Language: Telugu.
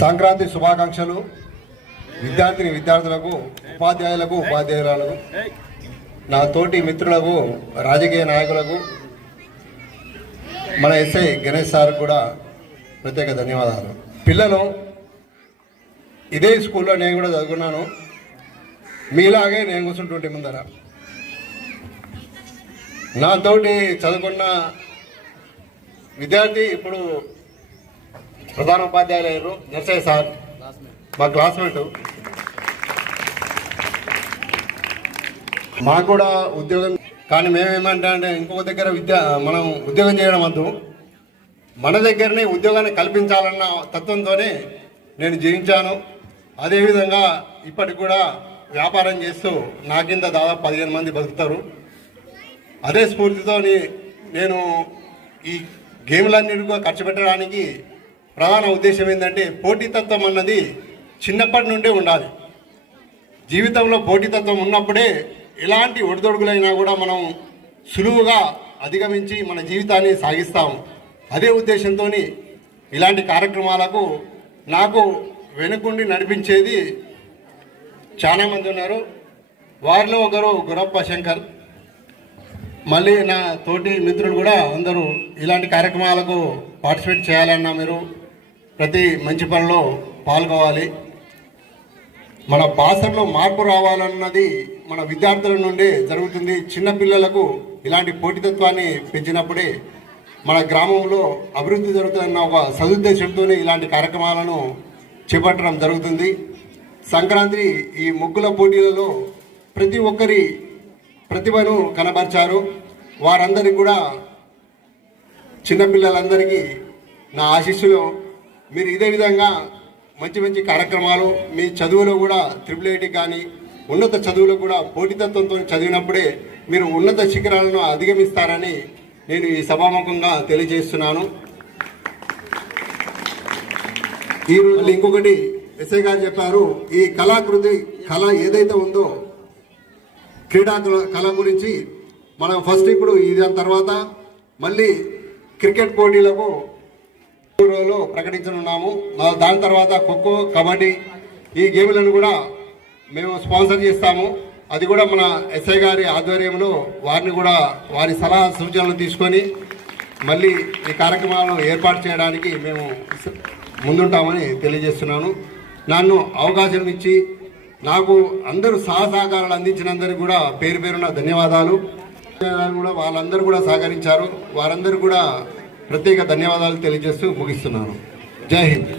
సంక్రాంతి శుభాకాంక్షలు విద్యార్థులకు, ఉపాధ్యాయులకు, ఉపాధ్యాయురాలకు, నా తోటి మిత్రులకు, రాజకీయ నాయకులకు, మన ఎస్ఐ గణేష్ సార్ కూడా ప్రత్యేక ధన్యవాదాలు. పిల్లలు ఇదే స్కూల్లో నేను కూడా చదువుకున్నాను. మీలాగే నేను కూర్చుంటుంటే ముందర నాతోటి చదువుకున్న విద్యార్థి ఇప్పుడు ప్రధాన ఉపాధ్యాయులు అయ్యారు. నర్సయ్య సార్ మా క్లాస్మేట్. మాకు కూడా ఉద్యోగం, కానీ మేమేమంటే ఇంకొక దగ్గర మనం ఉద్యోగం చేయడం వద్దు, మన దగ్గరనే ఉద్యోగాన్ని కల్పించాలన్న తత్వంతోనే నేను జీవించాను. అదేవిధంగా ఇప్పటికి కూడా వ్యాపారం చేస్తూ నా కింద దాదాపు 15 మంది బతుకుతారు. అదే స్ఫూర్తితో నేను ఈ గేమ్లన్నిటి కూడా ఖర్చు పెట్టడానికి ప్రధాన ఉద్దేశం ఏంటంటే, పోటీతత్వం అన్నది చిన్నప్పటి నుండే ఉండాలి. జీవితంలో పోటీతత్వం ఉన్నప్పుడే ఎలాంటి ఒడిదొడుగులైనా కూడా మనం సులువుగా అధిగమించి మన జీవితాన్ని సాగిస్తాము. అదే ఉద్దేశంతో ఇలాంటి కార్యక్రమాలకు నాకు వెనుకుండి నడిపించేది చాలామంది ఉన్నారు. వారిలో ఒకరు గురప్ప శంకర్, మళ్ళీ నా తోటి మిత్రులు కూడా అందరూ ఇలాంటి కార్యక్రమాలకు పార్టిసిపేట్ చేయాలన్నా మీరు ప్రతి మంచి పనిలో పాల్గొవాలి. మన భాషలో మార్పు రావాలన్నది మన విద్యార్థుల నుండే జరుగుతుంది. చిన్నపిల్లలకు ఇలాంటి పోటీతత్వాన్ని పెంచినప్పుడే మన గ్రామంలో అభివృద్ధి జరుగుతుందన్న ఒక సదుద్దేశంతో ఇలాంటి కార్యక్రమాలను చేపట్టడం జరుగుతుంది. సంక్రాంతి ఈ ముగ్గుల పోటీలలో ప్రతి ఒక్కరి ప్రతిభను కనబరిచారు. వారందరికీ కూడా, చిన్నపిల్లలందరికీ నా ఆశీస్సులు. మీరు ఇదే విధంగా మంచి మంచి కార్యక్రమాలు మీ చదువులో కూడా IIIT కానీ ఉన్నత చదువులో కూడా పోటీతత్వంతో చదివినప్పుడే మీరు ఉన్నత శిఖరాలను అధిగమిస్తారని నేను ఈ సభాముఖంగా తెలియజేస్తున్నాను. ఈరోజు ఇంకొకటి ఎస్ఐ గారు చెప్పారు, ఈ కళ ఏదైతే ఉందో క్రీడా కళ గురించి మనం ఫస్ట్ ఇప్పుడు దాని తర్వాత మళ్ళీ క్రికెట్ పోటీలకు ప్రకటించనున్నాము. దాని తర్వాత ఖోఖో, కబడ్డీ ఈ గేమ్లను కూడా మేము స్పాన్సర్ చేస్తాము. అది కూడా మన ఎస్ఐ గారి ఆధ్వర్యంలో వారిని కూడా వారి సలహా సూచనలు తీసుకొని మళ్ళీ ఈ కార్యక్రమాలను ఏర్పాటు చేయడానికి మేము ముందుంటామని తెలియజేస్తున్నాను. నన్ను అవకాశం ఇచ్చి నాకు అందరూ సహకారాలు అందించినందరికీ కూడా పేరు పేరున ధన్యవాదాలు. కూడా వాళ్ళందరూ కూడా సహకరించారు. వారందరూ కూడా ప్రత్యేక ధన్యవాదాలు తెలియజేస్తూ ముగిస్తున్నాను. జై హింద్.